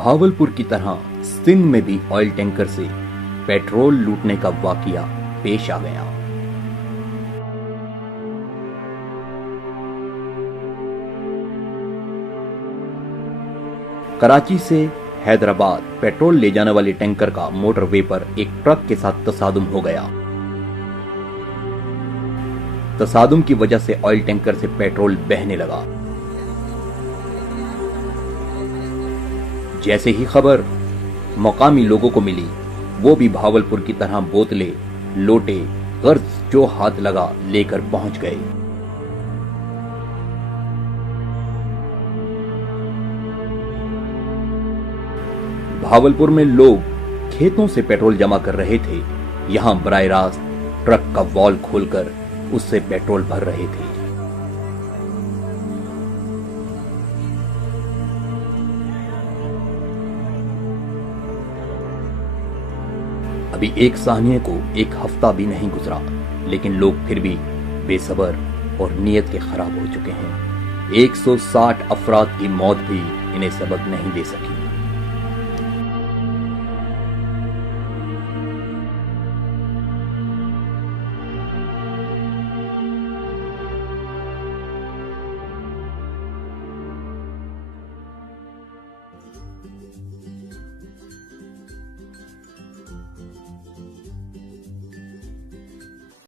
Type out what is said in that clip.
भावलपुर की तरह सिंध में भी ऑयल टैंकर से पेट्रोल लूटने का वाकया पेश आ गया। कराची से हैदराबाद पेट्रोल ले जाने वाले टैंकर का मोटरवे पर एक ट्रक के साथ तसादुम हो गया। तसादुम की वजह से ऑयल टैंकर से पेट्रोल बहने लगा। जैसे ही खबर मकामी लोगों को मिली, वो भी भावलपुर की तरह बोतलें, लोटे, गर्ज जो हाथ लगा लेकर पहुंच गए। भावलपुर में लोग खेतों से पेट्रोल जमा कर रहे थे, यहां बराह रास्त ट्रक का वॉल खोलकर उससे पेट्रोल भर रहे थे। अभी एक साहनिये को एक हफ्ता भी नहीं गुजरा, लेकिन लोग फिर भी बेसब्र और नीयत के खराब हो चुके हैं। 160 अफराद की मौत भी इन्हें सबक नहीं दे सकी।